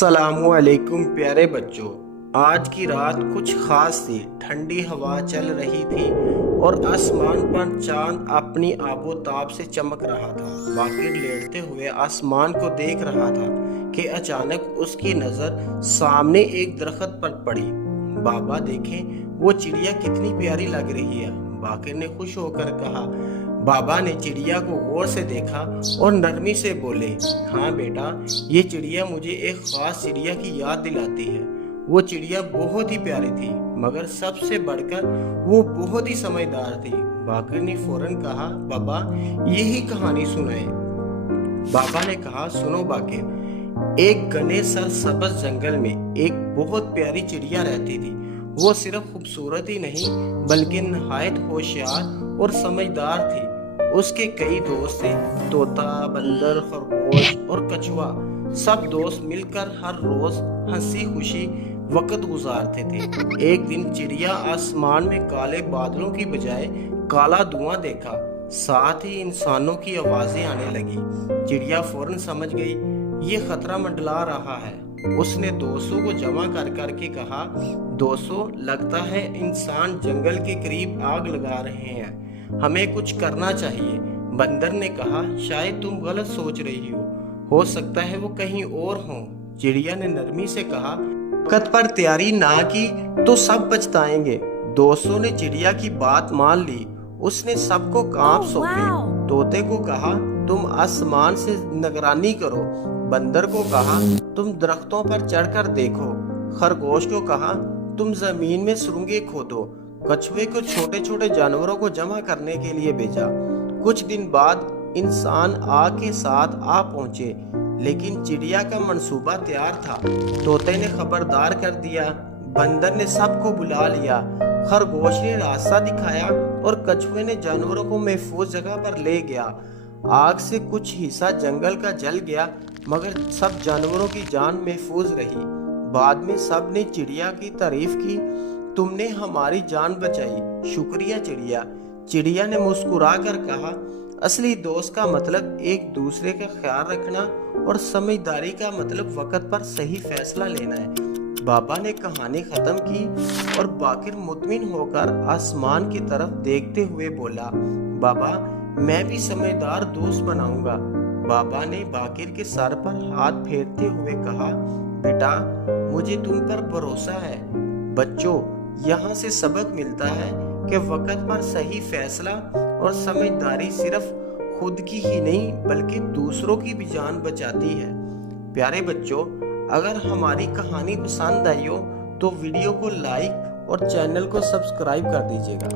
अस्सलामुअलैकुम प्यारे बच्चों। आज की रात कुछ खास थी। ठंडी हवा चल रही थी और आसमान पर चांद अपनी आबोताब से चमक रहा था। बाकिर लेटते हुए आसमान को देख रहा था कि अचानक उसकी नज़र सामने एक दरख्त पर पड़ी। बाबा देखें, वो चिड़िया कितनी प्यारी लग रही है। बाकिर ने खुश होकर कहा। बाबा ने चिड़िया को गौर से देखा और नरमी से बोले, हाँ बेटा, ये चिड़िया मुझे एक खास चिड़िया की याद दिलाती है। वो चिड़िया बहुत ही प्यारी थी, मगर सबसे बढ़कर वो बहुत ही समझदार थी। बाकिर ने फौरन कहा, बाबा यही कहानी सुनाए। बाबा ने कहा, सुनो बाकिर, एक घने सरसब्ज जंगल में एक बहुत प्यारी चिड़िया रहती थी। वो सिर्फ खूबसूरत ही नहीं बल्कि नहायत होशियार और समझदार थी। उसके कई दोस्त थे, तोता, बंदर, खरगोश और कछुआ। सब दोस्त मिलकर हर रोज हंसी खुशी वक्त गुजारते थे। एक दिन चिड़िया आसमान में काले बादलों की बजाय काला धुआं देखा। साथ ही इंसानों की आवाजें आने लगी। चिड़िया फौरन समझ गई ये खतरा मंडला रहा है। उसने दोस्तों को जमा कर करके कहा, दोस्तों, लगता है इंसान जंगल के करीब आग लगा रहे हैं, हमें कुछ करना चाहिए। बंदर ने कहा, शायद तुम गलत सोच रही हो सकता है वो कहीं और हो। चिड़िया ने नरमी से कहा, वक्त पर तैयारी ना की तो सब पछताएंगे। दोस्तों ने चिड़िया की बात मान ली। उसने सबको काम सौंपे। तोते को कहा, तुम आसमान से निगरानी करो। बंदर को कहा, तुम दरख्तों पर चढ़कर देखो। खरगोश को कहा, तुम जमीन में सुरंगें खोदो। कछुए को छोटे छोटे जानवरों को जमा करने के लिए भेजा। कुछ दिन बाद इंसान आग के साथ आ पहुंचे, लेकिन चिड़िया का मंसूबा तैयार था। तोते ने खबरदार कर दिया, बंदर ने सबको बुला लिया, खरगोश ने रास्ता दिखाया और कछुए ने जानवरों को महफूज जगह पर ले गया। आग से कुछ हिस्सा जंगल का जल गया, मगर सब जानवरों की जान महफूज रही। बाद में सब ने चिड़िया की तारीफ की, तुमने हमारी जान बचाई, शुक्रिया चिड़िया। चिड़िया ने मुस्कुरा कर कहा, असली दोस्त का मतलब एक दूसरे का ख्याल रखना और समझदारी का मतलब वक्त पर सही फैसला लेना है। बाबा ने कहानी खत्म की और बाकिर मुतमिन होकर आसमान की तरफ देखते हुए बोला, बाबा मैं भी समझदार दोस्त बनाऊंगा। बाबा ने बाकिर के सर पर हाथ फेरते हुए कहा, बेटा मुझे तुम पर भरोसा है। बच्चों, यहाँ से सबक मिलता है कि वक्त पर सही फैसला और समझदारी सिर्फ खुद की ही नहीं बल्कि दूसरों की भी जान बचाती है। प्यारे बच्चों, अगर हमारी कहानी पसंद आई हो तो वीडियो को लाइक और चैनल को सब्सक्राइब कर दीजिएगा।